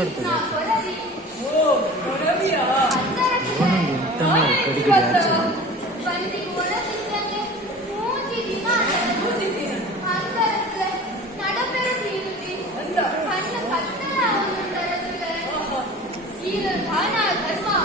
Photo எடுத்து ஆனால் கர்மா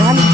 Dale.